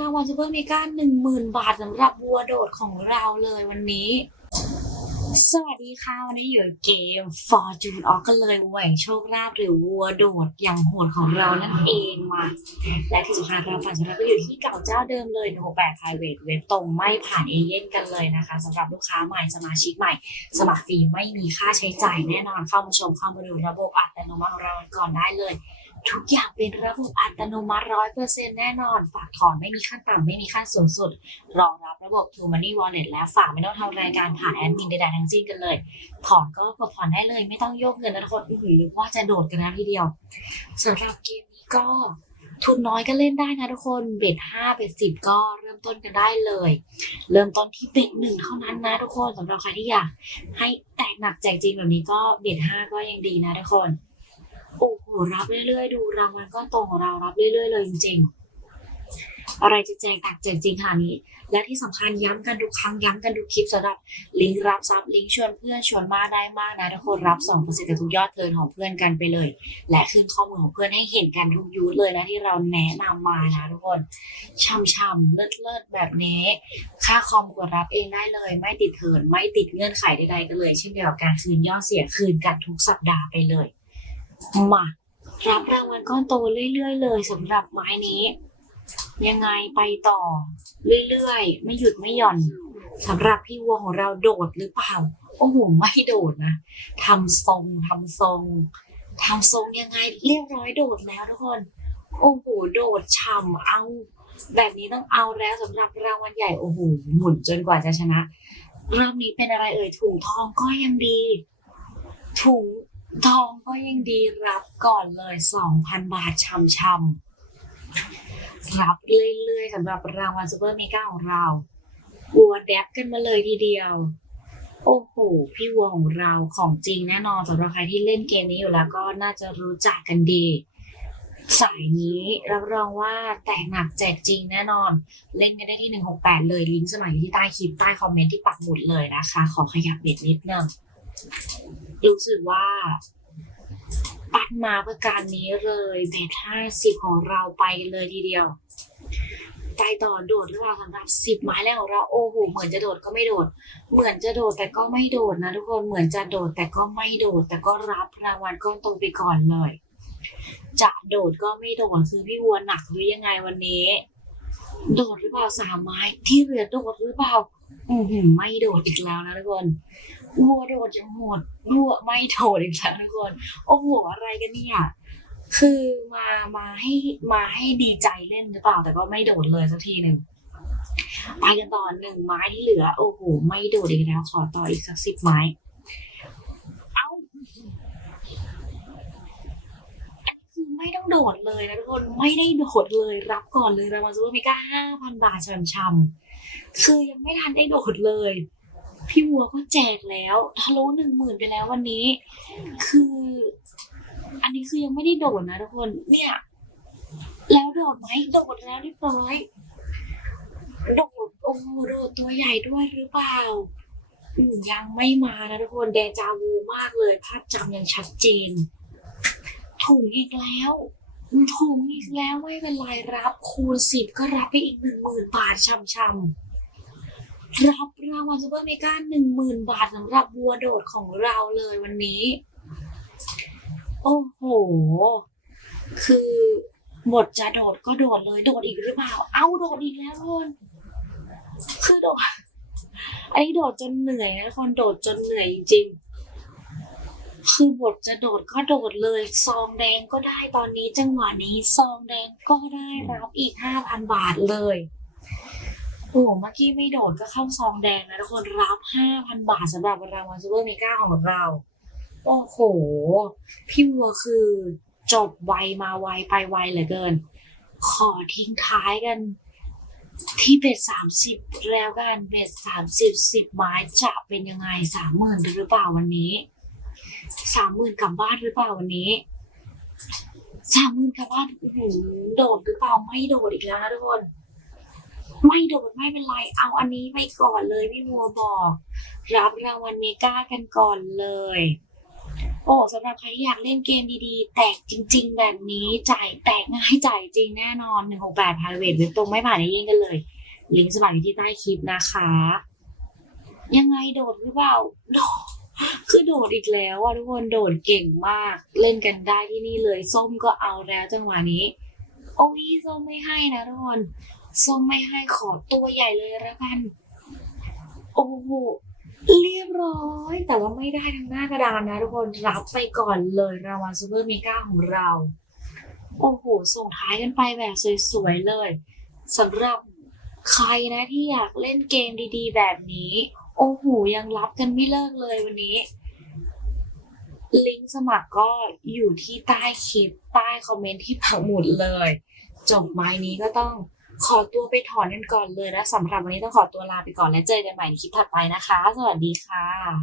รางวัลซูเปอร์เมกาหนึ่งหมื่นบาทสำหรับวัวโดดของเราเลยวันนี้ สวัสดีค่ะ วันนี้อยู่เกม Fortune ออกกันเลยแหว่งโชคลาภหรือวัวโดดอย่างโหดของเรานั่นเองมา และที่สำคัญเราฝันสำหรับก็อยู่ที่เก่าเจ้าเดิมเลย168 Private เว็บตรงไม่ผ่านเอเย่นกันเลยนะคะสำหรับลูกค้าใหม่สมาชิกใหม่ สมัครฟรีไม่มีค่าใช้จ่ายแน่นอนเข้ามาชมเข้ามาดูระบบอัตโนมัติของเราก่อนได้เลย ทุกอย่างเป็นระบบอัตโนมัติร้อยเปอร์เซ็นแน่นอน ฝากถอนไม่มีขั้นต่ำไม่มีขั้นสูงสุด รองรับระบบ True Money Wallet และฝากไม่ต้องทำรายการผ่านแอดมินใดๆทั้งสิ้นกันเลย ถอนก็กดถอนได้เลย ไม่ต้องโยกเงินนะทุกคนหรือว่าจะโดดกันนะทีเดียวสำหรับเกมนี้ก็ทุนน้อยก็เล่นได้นะทุกคน เบ็ดห้าเบ็ดสิบก็เริ่มต้นกันได้เลย เริ่มต้นที่เบ็ดหนึ่งเท่านั้นนะทุกคนสำหรับใครที่อยากให้แตกหนักแจกจริงแบบนี้ก็เบ็ดห้าก็ยังดีนะทุกคน โอ้โหรับเรื่อยๆ ดูรางวัลก้อนโตของเรารับเรื่อยๆเลยจริงๆ อะไรจะแจกตักแจกจริงค่ะนี้ และที่สำคัญย้ำกันทุกครั้งย้ำกันทุกคลิปสำหรับลิงก์รับซับลิงก์ชวนเพื่อนชวนมาได้มากนะทุกคนรับสองเปอร์เซ็นต์กับทุกยอดเทิร์นของเพื่อนกันไปเลย และขึ้นข้อมูลของเพื่อนให้เห็นกันทุกยูทเลยนะที่เราแนะนำมานะทุกคนช่ำๆเลิศๆแบบนี้ ค่าคอมกดรับเองได้เลย ไม่ติดเทิร์นไม่ติดเงื่อนไขใดๆกันเลย เช่นเดียวกับการคืนยอดเสียคืนกันทุกสัปดาห์ไปเลย มารับรางวัลก้อนโตเรื่อยๆ เลยสำหรับไม้นี้ ยังไงไปต่อ เรื่อยๆ ไม่หยุดไม่หย่อนสำหรับพี่วัวของเราโดดหรือเปล่าโอ้โหไม่โดดนะทำทรงทำทรงทำทรงยังไงเรียบร้อยโดดแล้วทุกคนโอ้โหโดดฉ่ำเอา แบบนี้ต้องเอาแล้วสำหรับรางวัลใหญ่โอ้โหหมุนจนกว่าจะชนะรอบนี้เป็นอะไรเอ่ยถุงทองก็ยังดีถุง ทองก็ยังดีรับก่อนเลย2,000บาทช่ำๆรับเรื่อยๆสำหรับรางวัลซูเปอร์เมกาของเราวัวแดบกันมาเลยทีเดียว โอ้โห พี่วัวของเราของจริงแน่นอนสำหรับใครที่เล่นเกมนี้อยู่แล้วก็น่าจะรู้จักกันดี สายนี้รับรองว่าแตกหนักแจกจริงแน่นอน เล่นกันได้ที่ 168 เลยลิงก์สมัยอยู่ที่ใต้คลิปใต้คอมเมนต์ที่ปักหมุดเลยนะคะ ขอขยับเบ็ดนิดนึง รู้สึกว่าปัดมาเพื่อการนี้เลยเบทห้าสิบของเราไปเลยทีเดียวไปต่อโดดหรือเปล่าสำหรับสิบไม้แรกของเราโอ้โหเหมือนจะโดดก็ไม่โดด เหมือนจะโดดแต่ก็ไม่โดดนะทุกคนเหมือนจะโดดแต่ก็ไม่โดด แต่ก็รับรางวัลก้อนโตไปก่อนเลย จะโดดก็ไม่โดดคือพี่วัวหนักหรือยังไงวันนี้ โดดหรือเปล่าสามไม้ ที่เหลือโดดหรือเปล่าอือหือไม่โดดอีกแล้วนะทุกคนวัวโดดยังโหดวัวไม่โดดอีกแล้วทุกคนโอ้โหอะไรกันเนี่ยคือมามาให้มาให้ดีใจเล่นหรือเปล่า แต่ก็ไม่โดดเลยสักทีหนึ่งไปกันต่อหนึ่งไม้ที่เหลือ โอ้โห ไม่โดดอีกแล้ว ขอต่ออีกสักสิบไม้ ไม่ต้องโดดเลยนะทุกคนไม่ได้โดดเลย รับก่อนเลยรางวัลซูเปอร์เมกาห้าพันบาทช่ำๆคือยังไม่ทันได้โดดเลย พี่วัวก็แจกแล้วทะลุหนึ่งหมื่นไปแล้ววันนี้ คือ อันนี้คือยังไม่ได้โดดนะทุกคน เนี่ย แล้วโดดไหมโดดแล้วเรียบร้อยโดดโอ้โดดตัวใหญ่ด้วยหรือเปล่ายังไม่มานะทุกคนเดจาวูมากเลยภาพจำยังชัดเจน ถุงอีกแล้วถุงอีกแล้วไม่เป็นไรรับคูณสิบก็รับไปอีกหนึ่งหมื่นบาทช่ำๆรับรางวัลซูเปอร์เมกาหนึ่งหมื่นบาทสำหรับวัวโดดของเราเลยวันนี้ โอ้โห คือหมดจะโดดก็โดดเลยโดดอีกหรือเปล่า เอาโดดอีกแล้วทุกคนคือโดดอันนี้โดดจนเหนื่อยนะทุกคนโดดจนเหนื่อยจริงๆ คือบทจะโดดก็โดดเลย ซองแดงก็ได้ตอนนี้จังหวะนี้ ซองแดงก็ได้รับอีกห้าพันบาทเลยโอ้โหเมื่อกี้ไม่โดดก็เข้าซองแดงนะทุกคนรับห้าพันบาทสำหรับรางวัลซูเปอร์เมกาของเรา โอ้โห พี่วัวคือจบไวมาไวไปไวเหลือเกิน ขอทิ้งท้ายกัน ที่เบ็ดสามสิบแล้วกันเบ็ดสามสิบสิบไม้จะเป็นยังไงสามหมื่นหรือเปล่าวันนี้ สามหมื่นกลับบ้านหรือเปล่าวันนี้สามหมื่นกลับบ้านหือโดดหรือเปล่าไม่โดดอีกแล้วนะทุกคน ไม่โดดไม่เป็นไร เอาอันนี้ไปก่อนเลยพี่วัวบอก รับรางวัลเมกากันก่อนเลย โอ้สำหรับใครที่อยากเล่นเกมดีๆ แตกจริง ๆ แบบนี้จ่ายแตกง่ายจ่ายจริงแน่นอน168 private เว็บตรงไม่ผ่านในยิ่งกันเลย ลิงก์สมัครอยู่ที่ใต้คลิปนะคะ ยังไงโดดหรือเปล่าโดด คือโดดอีกแล้วอะทุกคนโดดเก่งมาก เล่นกันได้ที่นี่เลย ส้มก็เอาแล้วจังหวะนี้ โอ้ยส้มไม่ให้นะทุกคนส้มไม่ให้ขอตัวใหญ่เลยละกัน โอ้โหเรียบร้อย แต่ว่าไม่ได้ทางหน้ากระดานนะทุกคน รับไปก่อนเลยรางวัลซูเปอร์เมกาของเรา โอ้โห ส่งท้ายกันไปแบบสวยๆเลยสำหรับใครนะที่อยากเล่นเกมดีๆ แบบนี้ โอ้โห ยังรับกันไม่เลิกเลยวันนี้ ลิงก์สมัครก็อยู่ที่ใต้คลิปใต้คอมเมนต์ที่ผักหมุดเลย จบไม้นี้ก็ต้องขอตัวไปถอนกันก่อนเลยนะสำหรับวันนี้ต้องขอตัวลาไปก่อนและเจอกันใหม่ในคลิปถัดไปนะคะ สวัสดีค่ะ